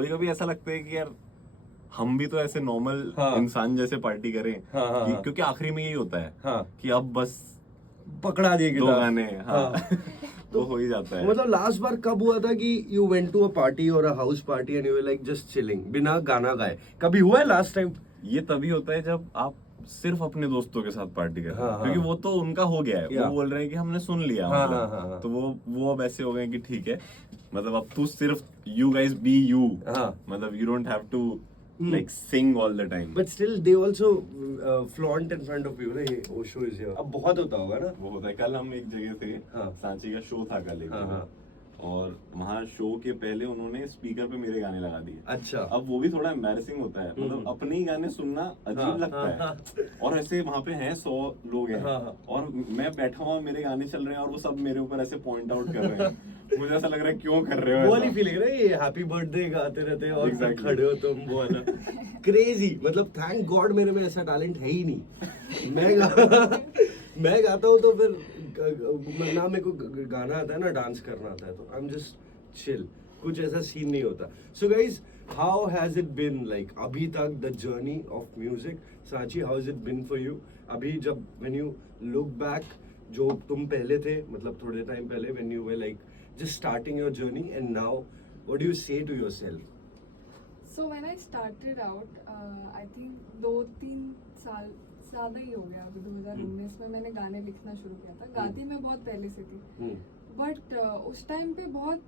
कभी कभी ऐसा लगता है कि यार हम भी तो ऐसे नॉर्मल हाँ। इंसान जैसे पार्टी करें हाँ। क्योंकि आखिरी में यही होता है हाँ। कि अब बस पकड़ा दिए 2 गिटार। गाने हाँ तो हो ही जाता है। मतलब लास्ट बार कब हुआ था कि you went to a party और a house party and you were like just chilling बिना गाना गाए? कभी हुआ है लास्ट टाइम? ये तभी होता है जब आप सिर्फ अपने दोस्तों के साथ पार्टी कर रहे हाँ, हो, हाँ। क्योंकि वो तो उनका हो गया है, या। वो बोल रहे हैं कि हमने सुन लिया हाँ, मतलब हाँ, हाँ। तो वो अब ऐसे हो गए कि ठीक है, मतलब अब तू सिर्फ यू गाइस बी यू, हाँ। मतलब you don't have to like sing all the time. But still they also flaunt in front of you ना, ये ओशो इज हियर। अब बहुत होता होगा ना? वो होता है। कल हम एक जगह थे, हाँ। सांची का शो था कल एक हाँ, जगह, हाँ। और वहाँ शो के पहले उन्होंने स्पीकर पे मेरे गाने लगा दिए। अच्छा। अब वो भी थोड़ा एम्बैरेसिंग होता है, मतलब अपने ही गाने सुनना अजीब हाँ, लगता हाँ, है। हाँ। और ऐसे वहाँ पे हैं 100 लोग हैं, हाँ, हाँ। और मैं बैठा हुआ, मेरे गाने चल रहे हैं और वो सब मेरे ऊपर ऐसे पॉइंट आउट कर रहे हैं। मुझे ऐसा लग रहा है क्यों कर रहे हो वो वाली ऐसा? फीलिंग है ना, ये हैप्पी बर्थडे गाते रहते हैं और फिर Exactly. खड़े हो तुम, वो वाला क्रेजी। मतलब थैंक गॉड मेरे में ऐसा टैलेंट है ही नहीं। मैं गाता हूँ तो फिर ना मेरे को गाना आता है ना डांस करना आता है, तो आई एम जस्ट चिल, कुछ ऐसा सीन नहीं होता। So guys, how has it been like अभी तक the journey of music? Sanchi, how has it been for you? अभी जब व्हेन यू लुक बैक, जो तुम पहले थे, मतलब थोड़े टाइम पहले, when you were like just starting your journey, and now what do you say to yourself? So when I started out, I think 2-3 साल ज़्यादा ही हो गया, अभी 2019 में मैंने गाने लिखना शुरू किया था। गाती मैं बहुत पहले से थी, बट उस टाइम पे बहुत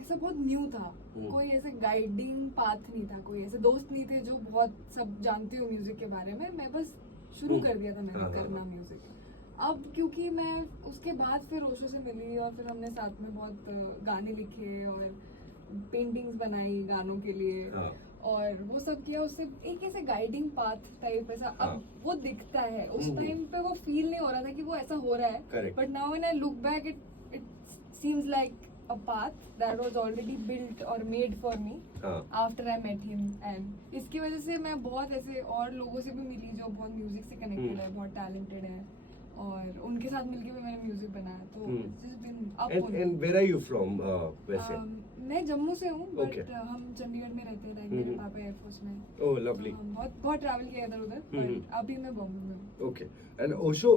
ऐसा बहुत न्यू था, कोई ऐसे गाइडिंग पाथ नहीं था, कोई ऐसे दोस्त नहीं थे जो बहुत सब जानते हो म्यूजिक के बारे में। मैं बस शुरू कर दिया था मैंने करना म्यूजिक। अब क्योंकि मैं उसके बाद फिर ओशो से मिली और फिर हमने साथ में बहुत गाने लिखे और पेंटिंग्स बनाई गानों के लिए, और वो सब किया। उससे एक ऐसे गाइडिंग पाथ टाइप ऐसा अब वो दिखता है। उस टाइम पे वो फील नहीं हो रहा था कि वो ऐसा हो रहा है, but now when I look back it seems like a path that was already built or made for me after I met him, and इसकी वजह से मैं बहुत ऐसे और लोगों से भी मिली जो बहुत म्यूजिक से कनेक्टेड है, बहुत टैलेंटेड है, और उनके साथ मिलके भी मैंने म्यूजिक बनाया। तो it's just been up and and where are you from वैसे? मैं जम्मू से हूँ, Okay. बट हम चंडीगढ़ में रहते हैं, like मेरे पापा एयरफोर्स में। Oh, lovely. तो हम बहुत ट्रैवल किया इधर उधर, बट अभी मैं बॉम्बे में हूँ। Okay. And also,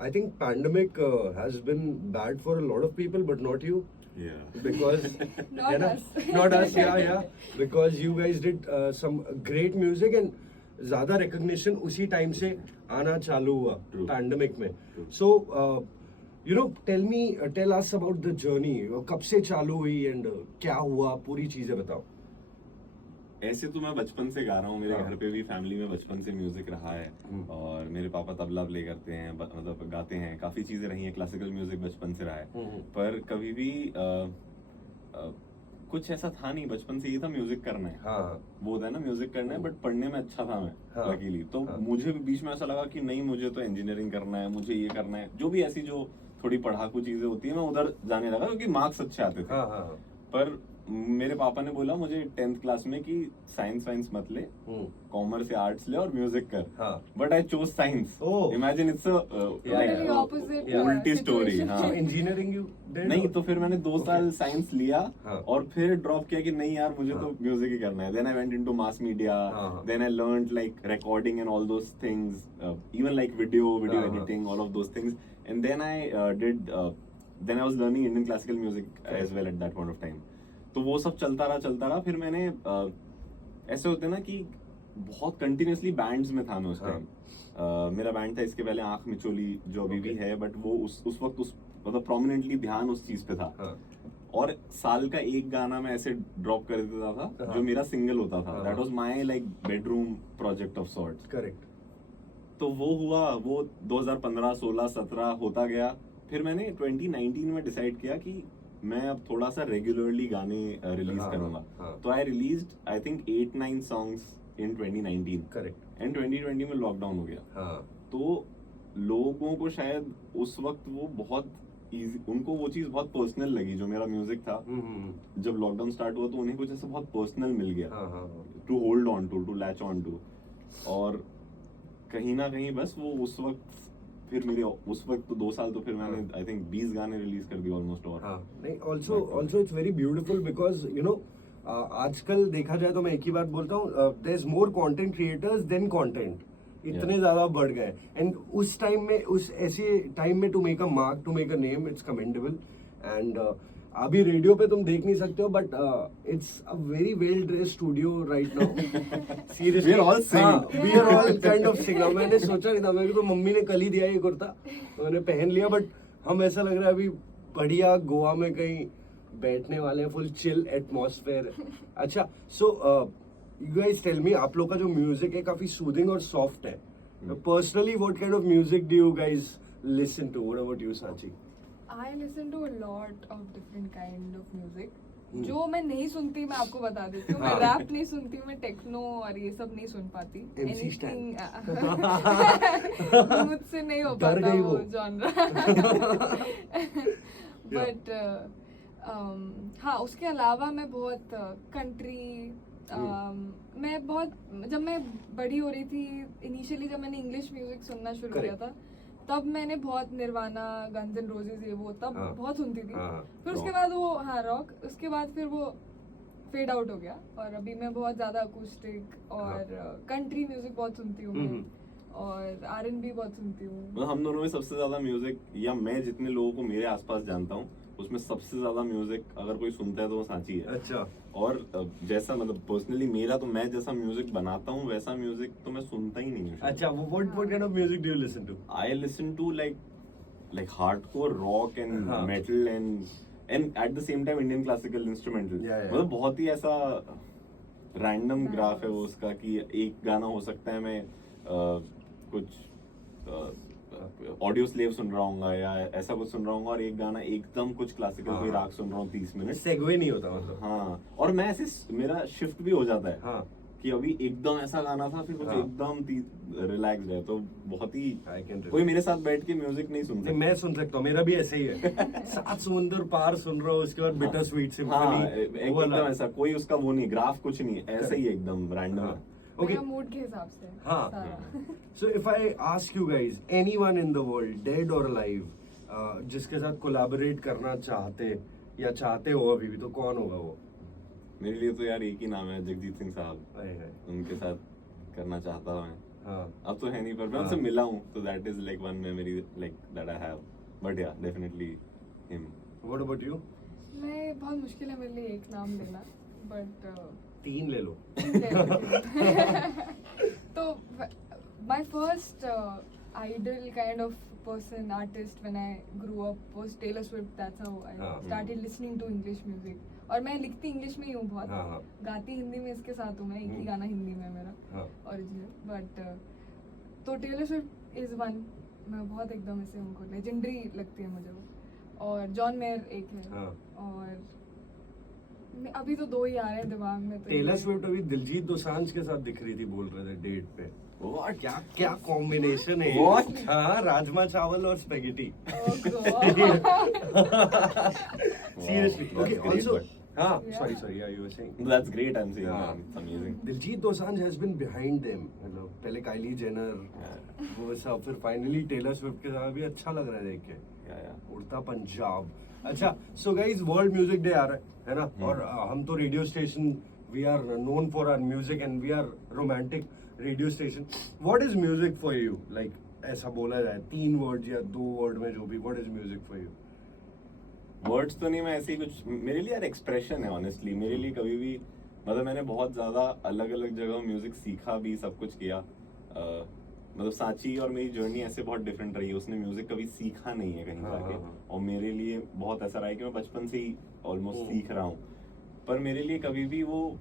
I think pandemic has been bad for a lot of people, but not you. Yeah. Because Not है ना? us. Not us, yeah. Because you guys did some great music, and ज़्यादा recognition उसी time से आना चालू हुआ True. Pandemic में। True. So, you know, tell us about the journey. कब से चालू हुई and क्या हुआ, पूरी चीजें बताओ। ऐसे तो मैं बचपन से गा रहा हूँ, मेरे हाँ। घर पे भी फैमिली में बचपन से म्यूजिक रहा है, और मेरे पापा तबला प्ले करते हैं, मतलब गाते हैं, काफी चीजें रही हैं, क्लासिकल म्यूजिक बचपन से रहा है। पर कभी भी कुछ ऐसा था नहीं, बचपन से ये था म्यूजिक करना है। हाँ। वो होता है ना म्यूजिक करना है, बट पढ़ने में अच्छा था मैं, हाँ। लकीली। तो हाँ। मुझे भी बीच में ऐसा लगा कि नहीं, मुझे तो इंजीनियरिंग करना है, मुझे ये करना है, जो भी ऐसी जो थोड़ी पढ़ाकू चीजें होती है मैं उधर जाने लगा, क्योंकि मार्क्स अच्छे आते थे। हाँ, हाँ। पर मेरे पापा ने बोला मुझे 10th क्लास में कि साइंस मत ले, कॉमर्स या आर्ट्स ले और म्यूजिक कर। But I chose science. Imagine it's Totally opposite, उल्टी स्टोरी। situation. हाँ। So engineering you did? नहीं, तो फिर मैंने 2 साल साइंस लिया, हाँ। और फिर ड्रॉप किया कि नहीं यार, मुझे तो म्यूजिक ही करना है। Then I went into mass media, then I learned like recording and all those things, even like video editing, all of those things, and then I then I was learning Indian classical music as well at that point of time. तो वो सब चलता रहा। फिर मैंने ऐसे होते ना कि बहुत कंटिन्यूसली बैंड्स में था मैं उस टाइम। मेरा बैंड था इसके पहले आंख मिचोली, जो अभी भी है, बट वो उस वक्त मतलब प्रोमिनेंटली ध्यान उस चीज पे था। और साल का एक गाना मैं ऐसे ड्रॉप कर देता था जो मेरा सिंगल होता था। That was my like bedroom project of sorts. Correct. तो वो हुआ, वो 2015, 16, 17 होता गया। फिर मैंने 2019 में डिसाइड किया कि मैं अब थोड़ा सा रेगुलरली गाने रिलीज करूंगा। तो I released I think 8-9 songs in 2019। Correct. And 2020 में लॉकडाउन हो गया। तो लोगों को शायद उस वक्त वो बहुत इजी, उनको वो चीज बहुत पर्सनल लगी जो मेरा म्यूजिक था। जब लॉकडाउन स्टार्ट हुआ तो उन्हें कुछ ऐसा बहुत पर्सनल मिल गया to hold on to latch on to. और कहीं ना कहीं बस वो उस वक्त, फिर मेरे उस वक्त तो 2 साल, तो फिर मैंने आई थिंक 20 गाने रिलीज कर दिए ऑलमोस्ट। और नहीं, also it's very beautiful because you know आजकल देखा जाए तो मैं एक ही बात बोलता हूँ, there is more content creators than content, इतने ज्यादा बढ़ गए। एंड उस टाइम में, उस ऐसे टाइम में to make a mark, to make a name, it's commendable. And अभी रेडियो पे तुम देख नहीं सकते हो, but it's a very well dressed studio right now. Seriously We are all synced. We are all kind of sync. मैंने सोचा नहीं था, मेरे को तो मम्मी ने कल ही दिया ये कुर्ता, तो मैंने पहन लिया। बट हम ऐसा लग रहा है अभी बढ़िया गोवा में कहीं बैठने वाले हैं, फुल चिल एटमॉस्फेयर। अच्छा, so you guys tell me, आप लोग का जो म्यूजिक है काफी सूदिंग और सॉफ्ट है। Personally what kind of music do you guys listen to? What about you Sanchi? I listen to a lot of different kind of music. जो मैं नहीं सुनती मैं आपको बता देती हूँ। मैं रैप नहीं सुनती, मैं टेक्नो और ये सब नहीं सुन पाती। MC Anything, मुझसे नहीं हो डर पाता गई वो वो। जॉनरा। बट हाँ, उसके अलावा मैं बहुत कंट्री, मैं बहुत, जब मैं बड़ी हो रही थी इनिशियली, जब मैंने इंग्लिश म्यूजिक सुनना शुरू किया था, तब मैंने बहुत निर्वाणा, गन्स एंड रोजेस, ये वो तब बहुत सुनती थी। फिर उसके बाद वो, हाँ, रॉक, उसके बाद फिर वो फेड आउट हो गया, और अभी मैं बहुत ज्यादा अकूस्टिक और कंट्री म्यूजिक बहुत सुनती हूँ मैं, और R&B बहुत सुनती हूँ। मतलब हम दोनों में सबसे ज्यादा म्यूजिक, या मैं जितने लोगों को मेरे आसपास जानता हूँ उसमें सबसे ज्यादा म्यूजिक अगर कोई सुनता है तो वो सांची है। अच्छा। और जैसा मतलब पर्सनली मेरा तो, मैं जैसा म्यूजिक बनाता हूँ वैसा म्यूजिक तो मैं सुनता ही नहीं हूँ। अच्छा, what kind of music do you listen to? I listen to like hardcore rock and हाँ. metal and at the same time Indian classical instrumental. Yeah. मतलब बहुत ही ऐसा रैंडम ग्राफ है वो उसका, कि एक गाना हो सकता है मैं कुछ ऑडियो स्लेव सुन रहा हूँ या ऐसा कुछ सुन रहा हूँ, और एक गाना एकदम कुछ क्लासिकल कोई राग सुन रहा हूँ 30 मिनट। सेगवे नहीं होता मतलब। हाँ, और मैं ऐसे मेरा शिफ्ट भी हो जाता है। हाँ, कि अभी एकदम ऐसा गाना था, फिर कुछ हाँ. एकदम रिलैक्स है, तो बहुत ही I can कोई मेरे साथ बैठ के म्यूजिक नहीं सुन नहीं, सकता। मैं सुन सकता हूँ, मेरा भी ऐसे ही है। सात समुंदर पार सुन रहा हूँ, उसके बाद बिटर स्वीट हाँ, सिम्फनी, एकदम ऐसा कोई उसका वो नहीं, ग्राफ कुछ नहीं, ऐसा ही एकदम रैंडम है। ओके। मेरा मूड के हिसाब से हाँ। सारा। So if I ask you guys, anyone in the world dead और अलाइव, जिसके साथ कोलैबोरेट करना चाहते या चाहते हो अभी भी, तो कौन होगा वो? मेरे लिए तो यार एक ही नाम है, जगजीत सिंह साहब। आए हाय। उनके साथ करना चाहता हूँ मैं। हाँ। अब तो है नहीं, पर मैं हाँ. उनसे मिला हूँ, तो that is like one memory like that I have, but yeah definitely him. What about you? मैं, बहुत मुश्किल है मेरे लिए एक नाम लेना, बट तीन ले लो। तो my first idol kind of person, artist when I grew up was Taylor Swift. That's how I हाँ. started listening to English music. और मैं लिखती इंग्लिश में ही हूँ बहुत, हाँ, हाँ. गाती हिंदी में इसके साथ हूँ मैं, एक ही गाना हिंदी में है मेरा हाँ. ओरिजिनल। बट तो टेलर स्विफ्ट इज वन, मैं बहुत एकदम ऐसे उनको लेजेंडरी लगती है मुझे वो। और जॉन मेयर एक है। हाँ. और अभी तो दो ही आ रहे हैं दिमाग में। तो टेलर स्विफ्ट अभी दिलजीत दोसांझ के साथ दिख रही थी, बोल रहे थे डेट पे। What? क्या कॉम्बिनेशन है ये? What? हाँ, राजमा चावल और spaghetti. Oh God. Seriously. Okay. That's great, Also, but- हाँ. Yeah. Sorry. Yeah, you were saying. That's great, I'm saying, Yeah. man. It's amazing. Diljit Dosanjh has been behind them. मतलब पहले काइली जेनर, वो सब, फिर फाइनली टेलर स्विफ्ट के साथ भी अच्छा लग रहा है देख के। Yeah. उड़ता पंजाब। अच्छा, so guys world music day आ रहा है ना? और हम तो radio station, we are known for our music and we are romantic radio station. What is music for you? Like ऐसा बोला जाए 3 वर्ड या 2 वर्ड में जो भी, what is music for you? Words तो नहीं, मैं ऐसे ही कुछ, मेरे लिए यार एक्सप्रेशन है ऑनेस्टली। मेरे लिए कभी भी, मतलब मैंने बहुत ज़्यादा अलग अलग जगह म्यूजिक सीखा भी, सब कुछ किया। मतलब सांची और मेरी जर्नी ऐसे बहुत डिफरेंट रही है, उसने म्यूजिक कभी सीखा नहीं है कहीं जाके। और मेरे लिए बहुत ऐसा रहा है कि मैं बचपन से ही ऑलमोस्ट सीख रहा हूँ, पर मेरे लिए कभी भी वो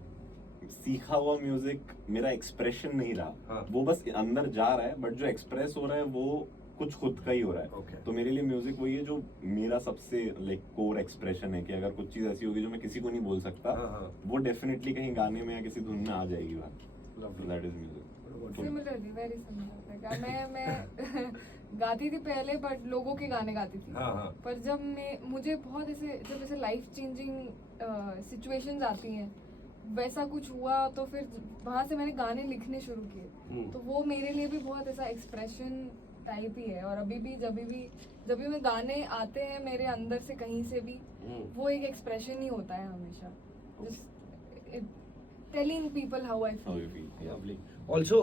सीखा हुआ म्यूजिक मेरा एक्सप्रेशन नहीं रहा। वो बस अंदर जा रहा है, बट जो एक्सप्रेस हो रहा है वो कुछ खुद का ही हो रहा है। तो मेरे लिए म्यूजिक वही है जो मेरा सबसे लाइक कोर एक्सप्रेशन है, कि अगर कुछ चीज ऐसी होगी जो मैं किसी को नहीं बोल सकता, वो डेफिनेटली कहीं गाने में या किसी धुन में आ जाएगी बात। That is music. Similarly, very similar. मैं गाती थी पहले, बट लोगों के गाने गाती थी। पर जब मुझे बहुत ऐसे लाइफ चेंजिंग सिचुएशंस आती हैं, वैसा कुछ हुआ, तो फिर वहाँ से मैंने गाने लिखने शुरू किए। तो वो मेरे लिए भी बहुत ऐसा एक्सप्रेशन टाइप ही है। और अभी भी जब भी मैं गाने आते हैं मेरे अंदर से कहीं से भी, वो एक एक्सप्रेशन ही होता है हमेशा। telling people how I How feel. you feel. Yeah. Lovely. Also,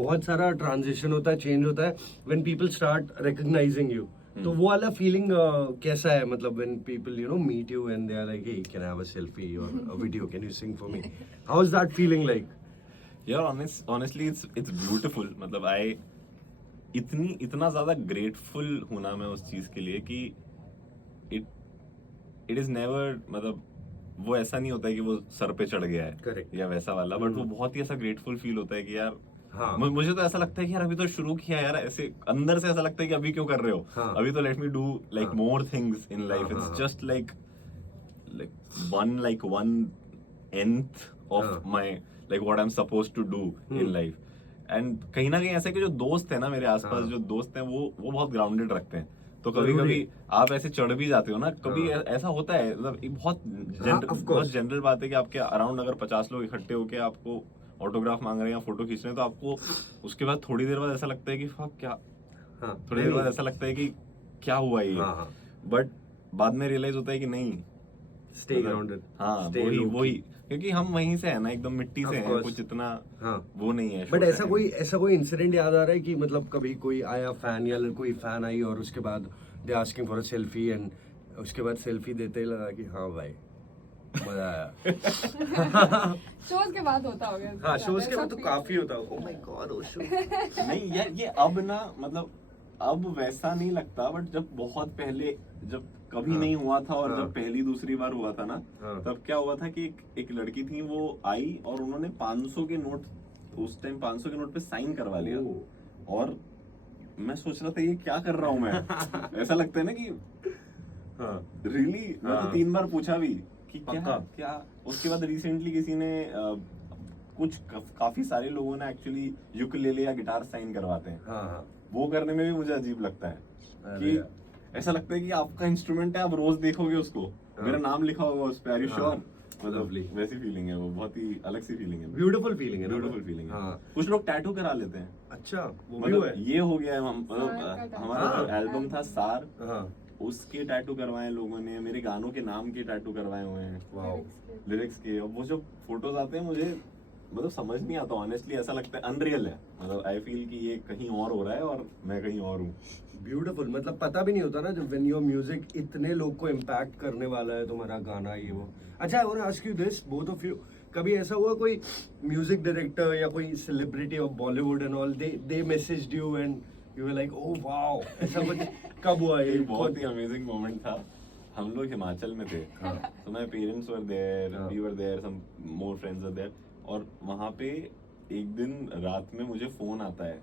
बहुत सारा ट्रांजिशन होता है, चेंज होता है when people start recognizing you. तो वो वाला फीलिंग कैसा है, मतलब when people meet you and they are like, hey, can I have a selfie or a video, can you sing for me? How is that feeling like? Yeah, honestly it's beautiful. मतलब इतना ज़्यादा grateful हूँ ना मैं उस चीज़ के लिए कि it is never, मतलब वो ऐसा नहीं होता है कि वो सर पे चढ़ गया है Correct. या वैसा वाला, बट वो बहुत ही ऐसा ग्रेटफुल फील होता है कि यार हाँ. मुझे तो ऐसा लगता है कि यार अभी तो शुरू किया यार, ऐसे अंदर से ऐसा लगता है कि अभी क्यों कर रहे हो, हाँ. अभी तो लेट मी डू लाइक हाँ. More things in life. हाँ, इट्स हाँ. Just like one nth of हाँ. my like what I'm supposed to do in life. And कहीं ना कहीं ऐसा है कि जो दोस्त है ना मेरे आसपास, हाँ. जो दोस्त हैं वो बहुत ग्राउंडेड रखते हैं. तो कभी जरूरी. कभी आप ऐसे चढ़ भी जाते हो ना, कभी हाँ. ऐसा होता है, मतलब एक of course. बहुत जनरल बात है कि आपके अराउंड अगर 50 लोग इकट्ठे होके आपको ऑटोग्राफ मांग रहे हैं या फोटो खींच रहे हैं, तो आपको उसके बाद थोड़ी देर बाद ऐसा लगता है कि फक क्या, हाँ. थोड़ी देर बाद ऐसा लगता है कि क्या हुआ ये, हाँ, हाँ. बट बाद में रियलाइज होता है कि नहीं, Stay grounded. हाँ Stay low-key. वही, क्योंकि हम वहीं से है ना, एकदम मिट्टी से Of हैं, course. कुछ इतना हाँ. वो नहीं है. बट शोर ऐसा कोई इंसिडेंट याद आ रहा है कि मतलब कभी कोई आया फैन या कोई फैन आई और उसके बाद they asking for a selfie and उसके बाद सेल्फी देते ही लगा कि हाँ भाई मजा आया. शोज के बाद होता होगा. हाँ, शोज के बाद तो सब काफी होता है. ओह माय गॉड, ओ शो. नहीं यार, ये अब ना, मतलब अब वैसा नहीं लगता, बट जब बहुत पहले, जब कभी हाँ. नहीं हुआ था और हाँ. जब पहली दूसरी बार हुआ था ना, हाँ. तब क्या हुआ था कि एक लड़की थी, वो आई और उन्होंने 500 के नोट, उस टाइम 500 के नोट पे साइन करवा लिया. और मैं सोच रहा था ये क्या कर रहा हूँ मैं. ऐसा लगता है ना कि हाँ. रियली. मैं तो हाँ. 3 बार पूछा भी कि क्या पक्का. क्या. उसके बाद रिसेंटली किसी ने कुछ काफी सारे लोगों ने एक्चुअली यूकेलेले या गिटार साइन करवाते हैं. हाँ, हाँ. वो करने में भी मुझे अजीब लगता है अरे कि यार. ऐसा लगता है कि आपका इंस्ट्रूमेंट है, आप रोज देखोगे उसको, हाँ. मेरा नाम लिखा होगा उस पे, आर यू हाँ. श्योर. मतलब Lovely. वैसी फीलिंग है वो, बहुत ही अलग सी फीलिंग है. ब्यूटीफुल फीलिंग है ना. ब्यूटीफुल फीलिंग है. हाँ. कुछ लोग टैटू करा लेते हैं. अच्छा, वो भी हुआ मतलब है. ये हो गया है, सार का tattoo. हमारा जो हाँ. एल्बम था सार, हाँ. उसके टैटू करवाए लोगों ने, मेरे गानों के नाम के टैटू करवाए हुए हैं, वाओ. लिरिक्स के. और वो जो फोटोज आते हैं मुझे मतलब समझ नहीं आता ऑनेस्टली, ऐसा लगता है अनरियल है. मतलब आई फील कि ये कहीं और हो रहा है और मैं कहीं और हूँ. ब्यूटीफुल. मतलब पता भी नहीं होता ना जब व्हेन योर म्यूजिक इतने लोग को इम्पैक्ट करने वाला है, तुम्हारा गाना ये वो. अच्छा, I want to ask you this, both of you, कभी ऐसा हुआ कोई म्यूजिक डायरेक्टर या कोई celebrity of Bollywood and all, they messaged you and you were like oh wow, ऐसा कुछ कब हुआ ये? एक बहुत ही अमेजिंग मोमेंट था. हम लोग हिमाचल में थे, हाँ. so my parents were there, हाँ. we were there, some more friends were there. और वहाँ पे एक दिन रात में मुझे फोन आता है,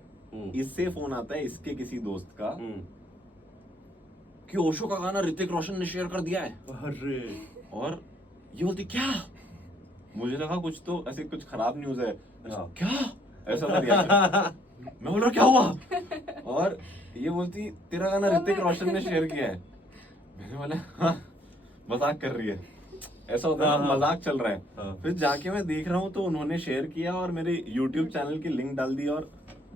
इससे फोन आता है इसके किसी दोस्त का, कि ओशो का गाना ऋतिक रोशन ने शेयर कर दिया है. अरे. और ये बोलती क्या, मुझे लगा कुछ तो ऐसे कुछ खराब न्यूज है. हाँ. क्या, ऐसा था रिएक्शन. मैं बोल रहा क्या हुआ, और ये बोलती तेरा गाना ऋतिक रोशन ने शेयर किया है. मैंने बोला हाँ, मजाक कर रही है. ऐसा होता है, हाँ. मजाक चल रहा है. हाँ. फिर जाके मैं देख रहा हूँ तो उन्होंने शेयर किया और मेरे YouTube चैनल की लिंक डाल दी. और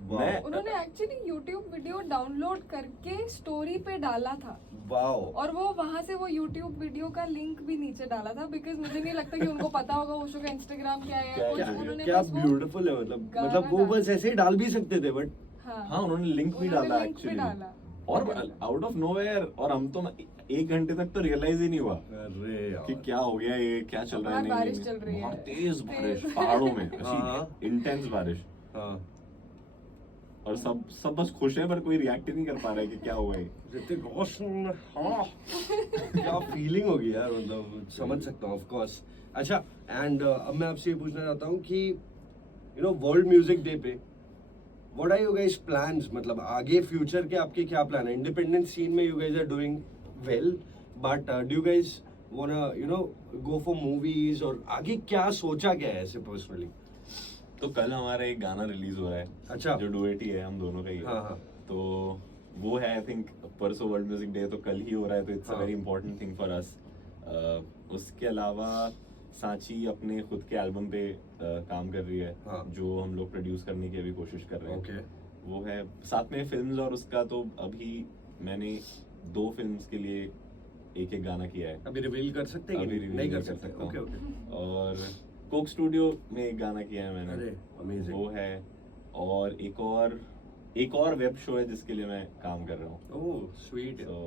मैं उन्होंने एक्चुअली YouTube वीडियो डाउनलोड करके स्टोरी पे डाला था. वाओ. और वो वहां से वो YouTube वीडियो का लिंक भी नीचे डाला था, बिकॉज मुझे नहीं लगता कि उनको पता होगा ओशो का इंस्टाग्राम क्या है. क्या- कुछ क्या- उन्होंने क्या बस वो- ब्यूटीफुल है. मतलब गाना वो डाला. बस ऐसे ही डाल भी सकते थे, बट हाँ, उन्होंने लिंक भी उन्होंने डाला link भी एक्चुअली. डाला. और आउट ऑफ नोवेयर. और हम तो 1 घंटे तक तो रियलाइज ही नहीं हुआ अरे कि यार. क्या हो गया, ये क्या चल रहा है. बाहर बारिश चल रही है. बहुत तेज बारिश तेज. पहाड़ों में, हाँ. ऐसी इंटेंस बारिश. हाँ. और सब बस खुश है, पर कोई रिएक्ट ही नहीं कर पा रहा है कि क्या हुआ है. ऋतिक रोशन, हाँ. क्या फीलिंग होगी यार, मतलब समझ सकता हूँ ऑफ कोर्स. अच्छा, एंड अब मैं आपसे ये पूछना चाहता हूँ कि वर्ल्ड म्यूजिक डे पे what are you guys plans, मतलब आगे फ्यूचर के आपके क्या प्लान है? इंडिपेंडेंट सीन में you guys are doing well, but do you guys wanna go for movies, और आगे क्या सोचा क्या है ऐसे पर्सनली? तो कल हमारा एक गाना रिलीज हो रहा है. अच्छा. जो डुएट ही है, हम दोनों का ही है. हाँ, हाँ. तो वो है, आई थिंक परसों वर्ल्ड म्यूजिक डे, तो कल ही हो रहा है. तो इट्स अ हाँ. Very important thing for us. उसके अलावा सांची अपने खुद के एल्बम पे काम कर रही है. हाँ. जो हम लोग प्रोड्यूस करने की अभी कोशिश कर रहे हैं. ओके. वो है साथ में फिल्म्स. और उसका तो अभी मैंने 2 फिल्म्स के लिए एक गाना किया है. अभी रिवील कर सकते हैं कि अभी reveal नहीं कर नहीं कर सकते? सकता हूँ. Okay, okay. और कोक स्टूडियो में एक गाना किया है मैंने, अरे अमेजिंग। वो है, और एक और वेब शो है जिसके लिए मैं काम कर रहा हूँ, oh sweet. so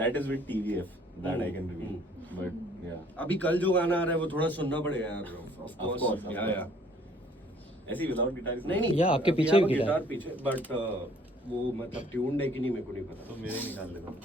that is with TVF that I can reveal, but yeah, अभी कल जो गाना आ रहा है वो थोड़ा सुनना पड़ेगा यार, ऑफ course, कोर्स। of या course. ऐसे विदाउट गिटार नहीं नहीं, या आपके पीछे भी गिटार गिटार पीछे, बट वो मतलब ट्यून्ड है कि नहीं मेरे को नहीं पता। तो मेरे निकाल लेता हूँ।